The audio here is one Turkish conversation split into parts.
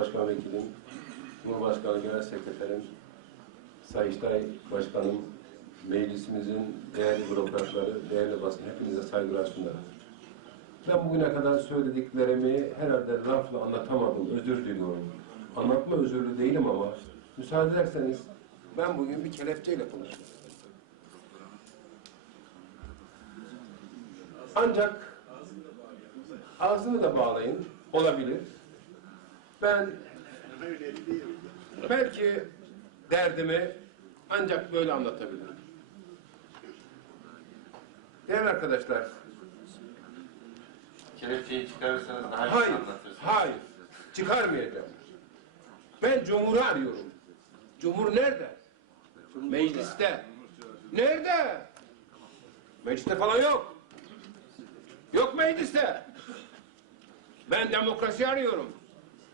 Başkan Vekilim, Cumhurbaşkanı Genel Sekreterim, Sayıştay Başkanım, meclisimizin değerli bürokratları, değerli basın hepinize saygılar sunarım. Ben bugüne kadar söylediklerimi herhalde lafla anlatamadım, özür diliyorum. Anlatma özürlü değilim ama müsaade ederseniz ben bugün bir kelepçeyle konuşuyorum. Ancak ağzını da bağlayın, olabilir. Ben belki derdimi ancak böyle anlatabilirim. Değerli arkadaşlar, Kelepçeyi çıkarırsanız daha iyi hayır, anlatırsınız. hayır, çıkarmayacağım. Ben Cumhur'u arıyorum. Cumhur nerede? Mecliste. Nerede? Mecliste falan yok. Yok mecliste. Ben demokrasi arıyorum.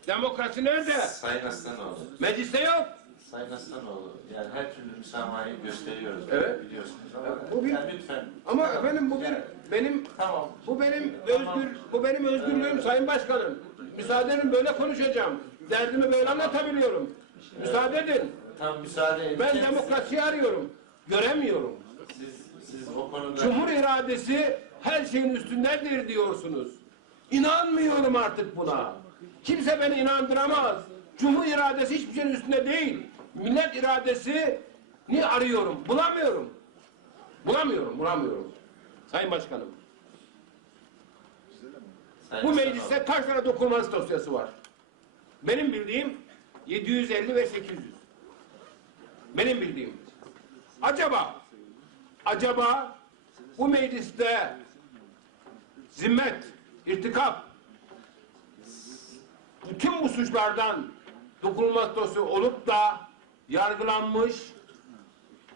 Demokrasi nerede? Sayın Aslanoğlu, Mecliste yok. Sayın Aslanoğlu, yani her türlü müsamahayı gösteriyoruz. Evet. Biliyorsunuz ama Bu bir- yani lütfen. Ama Tamam. efendim bu bir Yani benim Tamam. bu benim özgür bu benim özgürlüğüm Sayın Başkanım. Müsaade edin böyle konuşacağım. Derdimi böyle anlatabiliyorum. Müsaade edin. Tam müsaade edin. Ben demokrasiyi arıyorum. Göremiyorum. Siz, siz o konuda... Cumhur iradesi her şeyin üstündedir diyorsunuz. İnanmıyorum artık buna. Kimse beni inandıramaz. Cumhur iradesi hiçbir şeyin üstünde değil. Millet iradesini arıyorum. Bulamıyorum. Bulamıyorum, bulamıyorum. Sayın Başkanım, Sayın bu mecliste kaç tane dokunulmaz dosyası var? Benim bildiğim 750 ve 800. Benim bildiğim. Acaba, acaba bu mecliste zimmet, irtikap, bütün bu suçlardan dokunulmaz dosya olup da yargılanmış,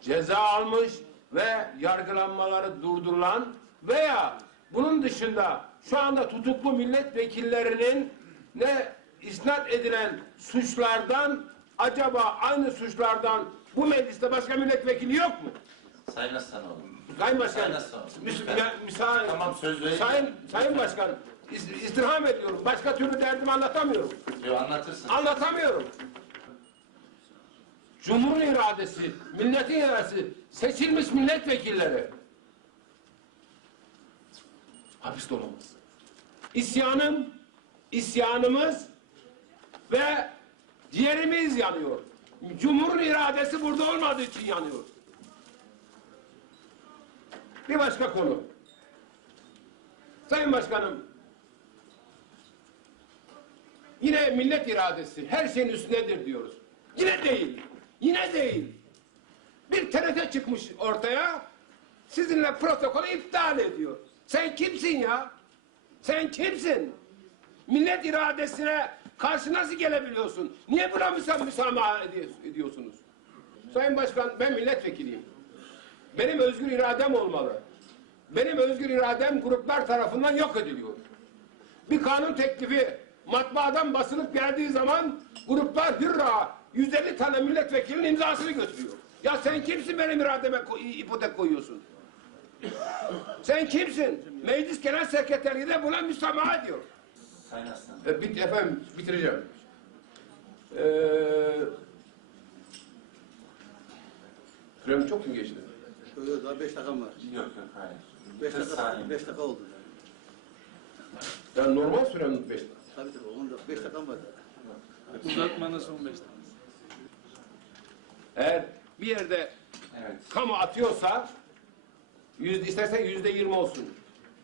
ceza almış ve yargılanmaları durdurulan veya bunun dışında şu anda tutuklu milletvekillerinin ne isnat edilen suçlardan acaba aynı suçlardan bu mecliste başka milletvekili yok mu? Sayın Aslanoğlu. Sayın Başkan, Sayın Aslan, müs- lütfen. ya- müsaade, Tamam, söz vereyim. Sayın, Sayın Başkan, is- istirham ediyorum. Başka türlü derdimi anlatamıyorum. Yok anlatırsın. Anlatamıyorum. Cumhurun iradesi, milletin iradesi, seçilmiş milletvekilleri hapiste olamaz. İsyanım, isyanımız ve ciğerimiz yanıyor. Cumhurun iradesi burada olmadığı için yanıyor. Bir başka konu. Sayın Başkanım, Yine millet iradesi her şeyin üstündedir diyoruz. Yine değil. Yine değil. Bir TRT çıkmış ortaya sizinle protokolü iptal ediyor. Sen kimsin ya? Sen kimsin? Millet iradesine karşı nasıl gelebiliyorsun? Niye buna müsa müsamaha edi- ediyorsunuz? Sayın Başkan ben milletvekiliyim. Benim özgür iradem olmalı. Benim özgür iradem gruplar tarafından yok ediliyor bir kanun teklifi matbaadan basılıp geldiği zaman gruplar hürra 150 tane milletvekilinin imzasını götürüyor. Ya sen kimsin benim irademe ko- ipotek koyuyorsun? Sen kimsin? Meclis Genel Sekreterliği de buna müsamaha ediyor. Sayın Aslanoğlu. E, bit, efendim bitireceğim. Ee, sürem çok mu geçti? Daha beş dakikam var. Yok yok hayır. 5 40 dakika, beş dakika oldu. Yani normal sürem 5 dakika. Tabii tabii, on da, beş dakikam var. Uzatmanız 15 dakika. Eğer bir yerde Evet. kamu atıyorsa yüzde istersen yüzde yirmi olsun.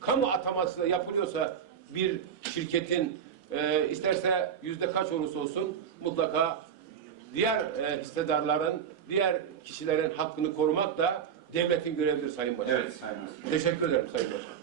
Kamu ataması yapılıyorsa bir şirketin e, isterse yüzde kaç olursa olsun mutlaka diğer e, hissedarların, diğer kişilerin hakkını korumak da devletin görevidir Sayın Başkan. Evet Sayın Aslanoğlu. Teşekkür ederim Sayın Başkan.